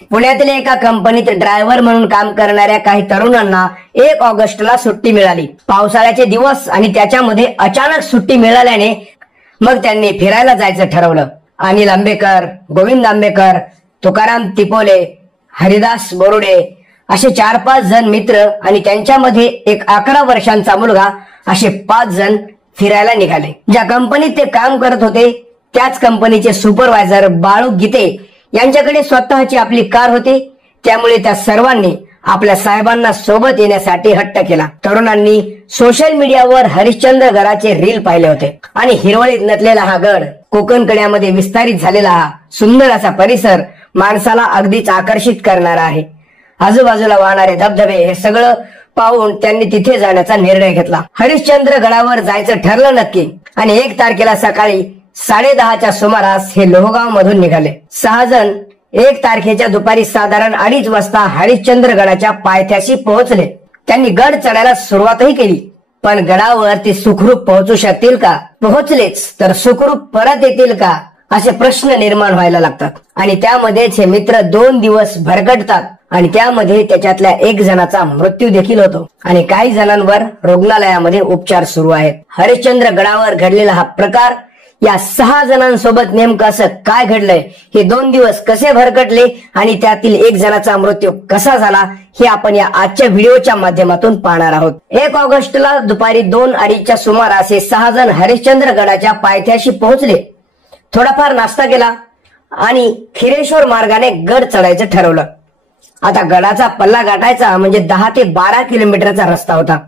पुण्यातील एका कंपनीत ड्रायव्हर म्हणून काम करणाऱ्या काही तरुणांना 1 ऑगस्टला सुट्टी मिळाली. पावसाळ्याचे दिवस आणि त्याच्यामध्ये अचानक सुट्टी मिळाल्याने मग त्यांनी फिरायला जायचं ठरवलं. अनिल आंबेकर, गोविंद आंबेकर, तुकाराम तिपोले, हरिदास बोरुडे असे 4-5 जण मित्र आणि त्यांच्यामध्ये एक 11 वर्षांचा मुलगा असे 5 जण फिरायला निघाले. ज्या कंपनीत ते काम करत होते त्याच कंपनीचे सुपरवायझर बाळू गीते यांच्याकडे स्वतःची आपली कार होती. त्यामुळे त्या सर्वांनी आपल्या साहेबांना सोबत येण्यासाठी हट्ट केला. तरुणांनी सोशल मीडियावर हरिश्चंद्र गडाचे रील पाहिले होते आणि हिरवळीत नटलेला हा गड, कोकण कड्यामध्ये विस्तारित झालेला हा सुंदर असा परिसर माणसाला अगदीच आकर्षित करणारा आहे. आजूबाजूला वाहणारे धबधबे हे सगळं पाहून त्यांनी तिथे जाण्याचा निर्णय घेतला. हरिश्चंद्र गडावर जायचं ठरलं नक्की आणि 1 तारखेला सकाळी 10:30च्या सुमारास हे लोहगाव मधून निघाले. 6 जण 1 तारखेच्या दुपारी साधारण 2:30 वाजता हरिश्चंद्र गडाच्या पायथ्याशी पोहोचले. त्यांनी गड चढायला सुरुवातही केली, पण गडावर ते सुखरूप पोहोचू शकतील का? पोहोचलेच तर सुखरूप परत येतील का असे प्रश्न निर्माण व्हायला लागतात. आणि त्यामध्येच हे मित्र 2 दिवस भरकटतात आणि त्यामध्ये त्याच्यातल्या 1 जणाचा मृत्यू देखील होतो आणि काही जणांवर रुग्णालयामध्ये उपचार सुरू आहेत. हरिश्चंद्र गडावर घडलेला हा प्रकार, या 6 जणांसोबत नेमकं असं काय घडलंय, हे 2 दिवस कसे भरकटले आणि त्यातील 1 जणाचा मृत्यू कसा झाला, हे आपण या आजच्या व्हिडिओच्या माध्यमातून पाहणार आहोत. 1 ऑगस्टला दुपारी 2-2:30च्या सुमारास हे 6 जण हरिश्चंद्र गडाच्या पायथ्याशी पोहोचले. थोडाफार नाश्ता केला आणि खिरेश्वर मार्गाने गड चढायचं ठरवलं. आता गडाचा पल्ला गाठायचा म्हणजे 10 ते 12 किलोमीटरचा रस्ता होता.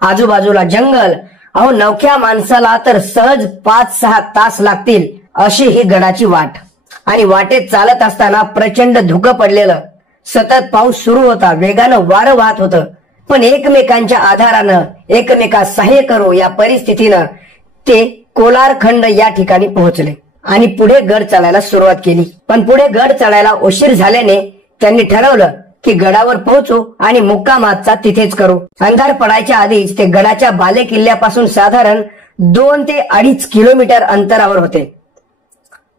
आजूबाजूला जंगल. अहो, नवख्या माणसाला तर सहज 5-6 तास लागतील अशी ही गडाची वाट. आणि वाटेत चालत असताना प्रचंड धुकं पडलेलं, सतत पाऊस सुरू होता, वेगानं वारं वाहत होतं. पण एकमेकांच्या आधारानं, एकमेकास सहाय्य करू या परिस्थितीनं ते कोलारखंड या ठिकाणी पोहोचले आणि पुढे गड चढायला सुरुवात केली. पण पुढे गड चढायला उशीर झाल्याने त्यांनी ठरवलं की गडावर पोहोचू आणि मुक्काम आजचा तिथेच करू. अंधार पडायच्या आधीच ते गडाच्या बाले किल्ल्यापासून साधारण 2 ते 2.5 किलोमीटर अंतरावर होते.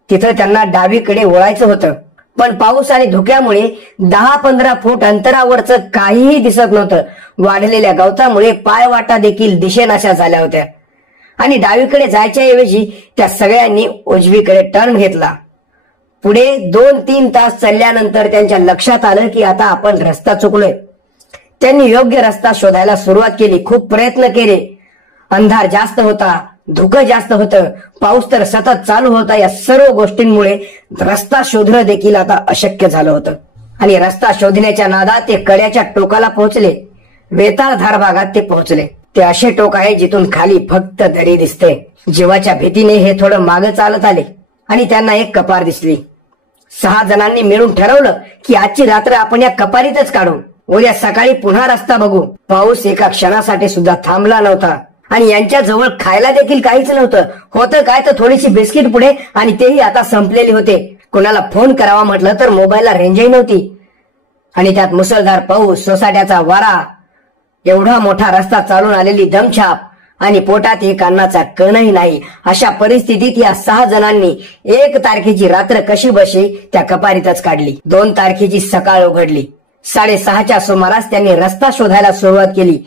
तिथं त्यांना डावीकडे वळायचं होतं, पण पाऊस आणि धुक्यामुळे 10-15 फूट अंतरावरच काहीही दिसत नव्हतं. वाढलेल्या गवतामुळे पायवाटा देखील दिसेनाशा झाल्या होत्या आणि डावीकडे जायच्या ऐवजी त्या सगळ्यांनी उजवीकडे टर्न घेतला. पुढे 2-3 तास चालल्यानंतर त्यांच्या लक्षात आलं की आता आपण रस्ता चुकलोय. त्यांनी योग्य रस्ता शोधायला सुरुवात केली. खूप प्रयत्न केले. अंधार जास्त होता, धुकं जास्त होतं, पाऊस तर सतत चालू होता. या सर्व गोष्टींमुळे रस्ता शोधणं देखील आता अशक्य झालं होतं. आणि रस्ता शोधण्याच्या नादात ते कड्याच्या टोकाला पोहोचले. वेताळधार भागात ते पोहोचले. ते असे टोक आहे जिथून खाली फक्त दरी दिसते. जीवाच्या भीतीने हे थोडं मागे चालत आले आणि त्यांना एक कपार दिसली. 6 जणांनी मिळून ठरवलं की आजची रात्र आपण या कपारीतच काढू, उद्या सकाळी पुन्हा रस्ता बघू. पाऊस एका क्षणासाठी सुद्धा थांबला नव्हता आणि यांच्या जवळ खायला देखील काहीच नव्हतं. होतं काय तर थोडीशी बिस्किट पुढे, आणि तेही आता संपलेली होते. कुणाला फोन करावा म्हटलं तर मोबाईलला रेंजही नव्हती. आणि त्यात मुसळधार पाऊस, सोसाट्याचा वारा, एवढा मोठा रस्ता चालून आलेली दमछाप आणि पोटात एक अन्नाचा कणही नाही. अशा परिस्थितीत या 6 जणांनी 1 तारखेची रात्र कशी बशी त्या कपारीतच काढली. 2 तारखेची सकाळ उघडली. 6:30च्या सुमारास त्यांनी रस्ता शोधायला सुरुवात केली.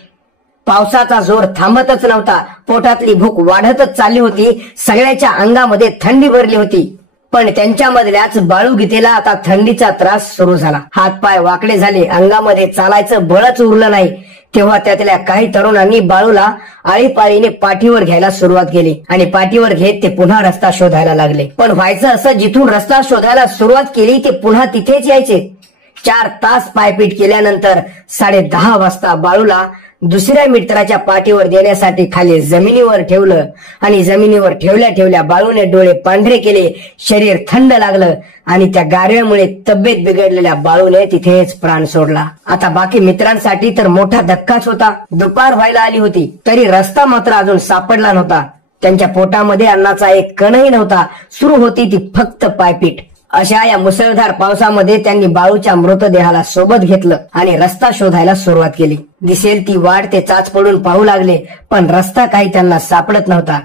पावसाचा जोर थांबतच नव्हता. पोटातली भूक वाढतच चालली होती. सगळ्याच्या अंगामध्ये थंडी भरली होती. पण त्यांच्यामधल्याच बाळू गीतेला आता थंडीचा त्रास सुरू झाला. हातपाय वाकडे झाले, अंगामध्ये चालायचं बळच उरलं नाही. तेव्हा त्यातल्या काही तरुणांनी बाळूला आळीपाळीने पाठीवर घ्यायला सुरुवात केली आणि पाठीवर घेत ते पुन्हा रस्ता शोधायला लागले. पण व्हायचं असं, जिथून रस्ता शोधायला सुरुवात केली ते पुन्हा तिथेच यायचे. 4 तास पायपीट केल्यानंतर 10:30 वाजता बाळूला दुसऱ्या मित्राच्या पाठीवर देण्यासाठी खाली जमिनीवर ठेवलं आणि जमिनीवर ठेवल्या ठेवल्या बाळूने डोळे पांढरे केले. शरीर थंड लागलं आणि त्या गारव्यामुळे तब्येत बिघडलेल्या बाळूने तिथेच प्राण सोडला. आता बाकी मित्रांसाठी तर मोठा धक्काच होता. दुपार व्हायला आली होती तरी रस्ता मात्र अजून सापडला नव्हता. त्यांच्या पोटामध्ये अन्नाचा एक कणही नव्हता. सुरू होती ती फक्त पायपीट. अशा या मुसळधार पावसामध्ये त्यांनी बाळूच्या मृतदेहाला सोबत घेतलं आणि रस्ता शोधायला सुरुवात केली. दिसेल ती वाट ते चाच पडून पाहू लागले, पण रस्ता काही त्यांना सापडत नव्हता.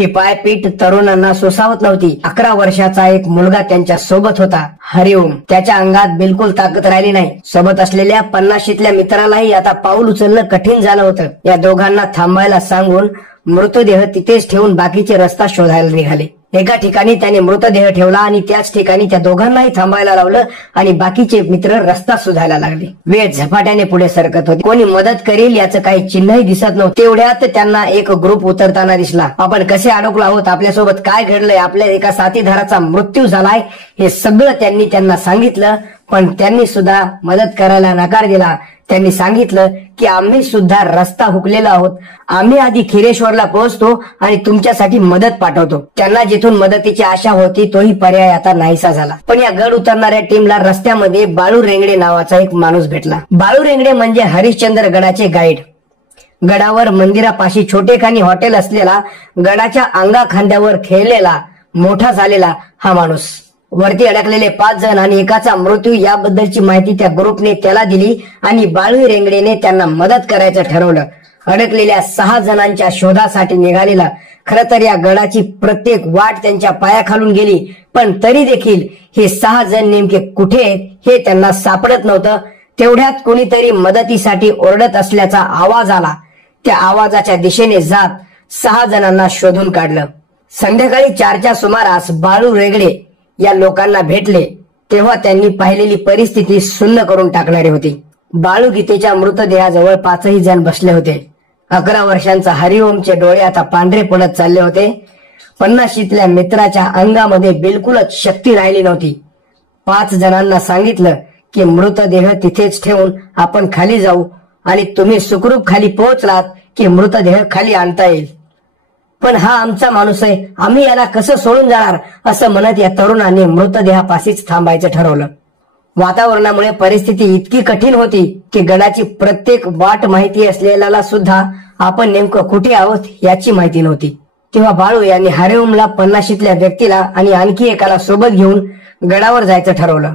ही पायपीट तरुणांना सोसावत नव्हती. 11 वर्षाचा एक मुलगा त्यांच्या सोबत होता, हरिओम. त्याच्या अंगात बिलकुल ताकद राहिली नाही. सोबत असलेल्या 50शीतल्या मित्रालाही आता पाऊल उचलणं कठीण झालं होतं. या दोघांना थांबायला सांगून मृतदेह तिथेच ठेवून बाकीचे रस्ता शोधायला निघाले. एका ठिकाणी त्याने मृतदेह ठेवला आणि त्याच ठिकाणी त्या दोघांनाही थांबायला लावलं आणि बाकीचे मित्र रस्ता शोधायला लागले. वेळ झपाट्याने पुढे सरकत होती. कोणी मदत करेल याचं काही चिन्हही दिसत नव्हतं. तेवढ्यात त्यांना एक ग्रुप उतरताना दिसला. आपण कसे अडकलो आहोत, आपल्यासोबत काय घडलंय, आपल्या एका साथीदाराचा मृत्यू झालाय, हे सगळं त्यांनी त्यांना सांगितलं. पण त्यांनी सुद्धा मदत करायला नकार दिला. त्यांनी सांगितलं की आम्ही सुद्धा रस्ता हुकलेला आहोत. आम्ही आधी खिरेश्वरला पोहोचतो आणि तुमच्यासाठी मदत पाठवतो. त्यांना जिथून मदतीची आशा होती तोही पर्याय आता नाहीसा झाला. पण या गड उतरणाऱ्या टीमला रस्त्यामध्ये बाळू रेंगडे नावाचा एक माणूस भेटला. बाळू रेंगडे म्हणजे हरिश्चंद्र गडाचे गाईड. गडावर मंदिरापाशी छोटेखानी हॉटेल असलेला, गडाच्या अंगा खांद्यावर खेळलेला, मोठा झालेला हा माणूस. वरती अडकलेले 5 जण आणि एकाचा मृत्यू याबद्दलची माहिती त्या ग्रुपने त्याला दिली आणि बाळू रेंगडेने त्यांना मदत करायचं ठरवलं. अडकलेल्या 6 जणांच्या शोधासाठी निघालेला. खरं तर या गडाची प्रत्येक वाट त्यांच्या पायाखालून गेली, पण तरी देखील हे 6 जण नेमके कुठे आहेत हे त्यांना सापडत नव्हतं. तेवढ्यात कोणीतरी मदतीसाठी ओरडत असल्याचा आवाज आला. त्या आवाजाच्या दिशेने जात 6 जणांना शोधून काढलं. संध्याकाळी 4च्या सुमारास बाळू रेंगडे या लोकांना भेटले. तेव्हा त्यांनी पाहिलेली परिस्थिती सुन्न करून टाकणारी होती. बाळू गीतेच्या मृतदेहाजवळ 5ही जण बसले होते. 11 वर्षांचा हरिओमचे डोळे आता पांढरे पडत चालले होते. 50शीतल्या मित्राच्या अंगामध्ये बिलकुलच शक्ती राहिली नव्हती. 5 जणांना सांगितलं की मृतदेह तिथेच ठेवून आपण खाली जाऊ आणि तुम्ही सुखरूप खाली पोहोचलात की मृतदेह खाली आणता येईल. पण हा आमचा माणूस आहे, आम्ही याला कसं सोडून जाणार, असं म्हणत या तरुणांनी मृतदेहापाशीच थांबायचं ठरवलं. वातावरणामुळे परिस्थिती इतकी कठीण होती की गडाची प्रत्येक वाट माहिती असलेल्याला सुद्धा आपण नेमकं कुठे आहोत याची माहिती नव्हती. तेव्हा बाळू यांनी हरिओमला, 50शीतल्या व्यक्तीला आणि आणखी एकाला सोबत घेऊन गडावर जायचं ठरवलं.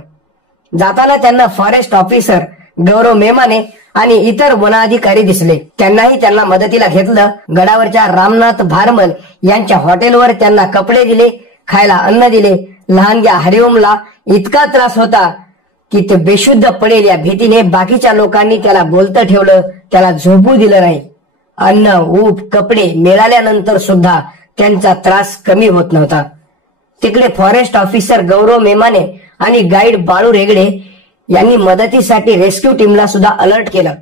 जाताना त्यांना फॉरेस्ट ऑफिसर गौरव मेमाने आणि इतर वनाधिकारी दिसले. त्यांनाही त्यांना मदतीला घेतलं. गडावरच्या रामनाथ भारमल यांच्या हॉटेलवर त्यांना कपडे दिले, खायला अन्न दिले. लहानग्या हरिओमला इतका त्रास होता की ते बेशुद्ध पडेल या भीतीने बाकीच्या लोकांनी त्याला बोलतं ठेवलं, त्याला झोपू दिलं नाही. अन्न, ऊब, कपडे मिळाल्यानंतर सुद्धा त्यांचा त्रास कमी होत नव्हता. तिकडे फॉरेस्ट ऑफिसर गौरव मेमाने आणि गाईड बाळू रेंगडे यांनी मदतीसाठी रेस्क्यू टीमला सुद्धा अलर्ट केलं.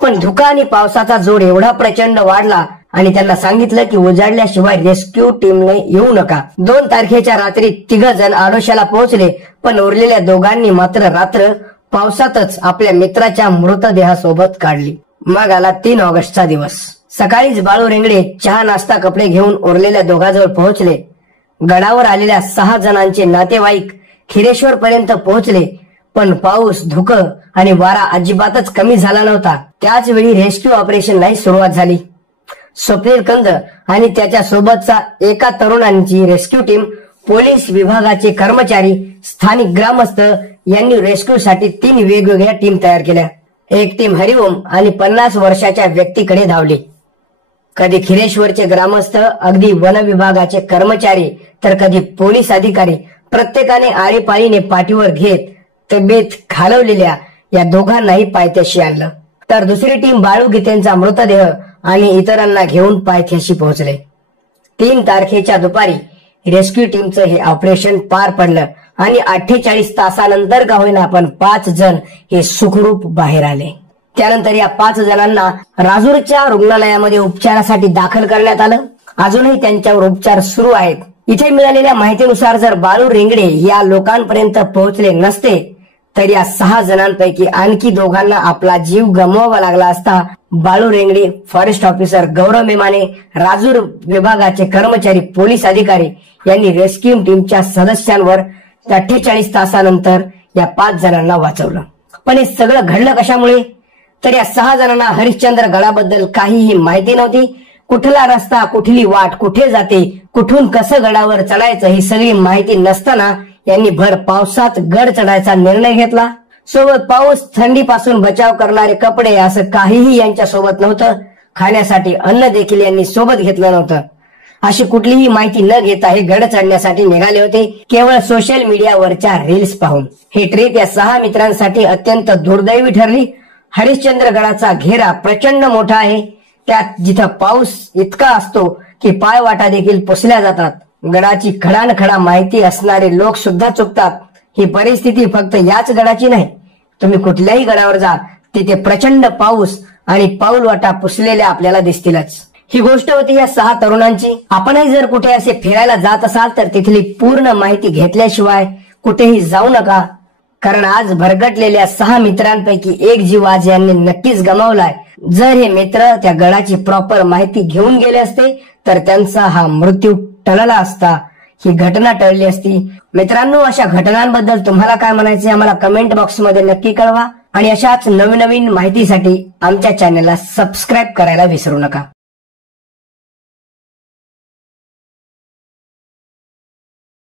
पण धुका आणि पावसाचा जोर एवढा प्रचंड वाढला आणि त्यांना सांगितलं की उजाडल्याशिवाय रेस्क्यू टीमने येऊ नका. 2 तारखेच्या रात्री 3 जण आडोशाला पोहोचले, पण उरलेल्या दोघांनी मात्र रात्र पावसातच आपल्या मित्राच्या मृतदेहासोबत काढली. मग आला 3 ऑगस्टचा दिवस. सकाळीच बाळू रेंगडे चहा नाश्ता कपडे घेऊन उरलेल्या दोघांजवळ पोहोचले. गडावर आलेल्या 6 जणांचे नातेवाईक खिरेश्वर पर्यंत पोहोचले, पण पाऊस, धुकं आणि वारा अजिबातच कमी झाला नव्हता. त्याच वेळी रेस्क्यू ऑपरेशनलाही सुरुवात झाली. स्वप्नील कंद आणि त्याच्या सोबतचा एका तरुणांची रेस्क्यू टीम, पोलीस विभागाचे कर्मचारी, स्थानिक ग्रामस्थ यांनी रेस्क्यूसाठी 3 वेगवेगळ्या टीम तयार केल्या. एक टीम हरिओम आणि 50 वर्षाच्या व्यक्तीकडे धावली. कधी खिरेश्वरचे ग्रामस्थ, अगदी वन विभागाचे कर्मचारी, तर कधी पोलीस अधिकारी. प्रत्येकाने आळीपाळीने पाठीवर घेत तब्येत खालवलेल्या या दोघांनाही पायथ्याशी आणलं. तर दुसरी टीम बाळू गीतेंचा मृतदेह आणि इतरांना घेऊन पायथ्याशी पोहोचले. 3 तारखेच्या दुपारी रेस्क्यू टीमचं हे ऑपरेशन पार पडलं आणि 48 तासानंतर का होईना पण 5 जण हे सुखरूप बाहेर आले. त्यानंतर या 5 जणांना राजूरच्या रुग्णालयामध्ये उपचारासाठी दाखल करण्यात आलं. अजूनही त्यांच्यावर उपचार सुरू आहेत. इथे मिळालेल्या माहितीनुसार जर बाळू रेंगडे या लोकांपर्यंत पोहोचले नसते तर या 6 जणांपैकी आणखी दोघांना आपला जीव गमवावा लागला असता. बाळू रेंगडे, फॉरेस्ट ऑफिसर गौरव मेमाने, राजूर विभागाचे कर्मचारी, पोलीस अधिकारी यांनी रेस्क्यू टीमच्या सदस्यांवर 48 तासानंतर या 5 जणांना वाचवलं. पण हे सगळं घडलं कशामुळे? तर या 6 जणांना हरिश्चंद्र गडाबद्दल काहीही माहिती नव्हती. कुठला रस्ता, कुठली वाट कुठे जाते, कुठून कसं गडावर चढायचं ही सगळी माहिती नसताना यांनी भर पावसात गड चढायचा निर्णय घेतला. सोबत पाऊस, थंडीपासून बचाव करणारे कपडे असं काहीही यांच्या सोबत नव्हतं. खाण्यासाठी अन्न देखील यांनी सोबत घेतलं नव्हतं. अशी कुठलीही माहिती न घेता हे गड चढण्यासाठी निघाले होते, केवळ सोशल मीडियावरच्या रील्स पाहून. ही ट्रिप या 6 मित्रांसाठी अत्यंत दुर्दैवी ठरली. हरिश्चंद्रगडाचा घेरा प्रचंड मोठा आहे. त्यात जिथं पाऊस इतका असतो की पायवाटा देखील पुसल्या जातात. गडाची खडानखडा माहिती असणारे लोक सुद्धा चुकतात. ही परिस्थिती फक्त याच गडाची नाही, तुम्ही कुठल्याही गडावर जा, तिथे प्रचंड पाऊस आणि पाऊलवाटा पुसलेल्या आपल्याला दिसतीलच. ही गोष्ट होती या 6 तरुणांची. आपणही जर कुठे असे फिरायला जात असाल तर तिथली पूर्ण माहिती घेतल्याशिवाय कुठेही जाऊ नका, कारण आज भरगटलेल्या 6 मित्रांपैकी एक जीव आज यांनी नक्कीच गमावलाय. जर हे मित्र त्या गडाची प्रॉपर माहिती घेऊन गेले असते तर त्यांचा हा मृत्यू टळला असता, ही घटना टळली असती. मित्रांनो, अशा घटनांबद्दल तुम्हाला काय म्हणायचे आम्हाला कमेंट बॉक्समध्ये नक्की कळवा आणि अशाच नवीन माहितीसाठी आमच्या चॅनलला सबस्क्राईब करायला विसरू नका.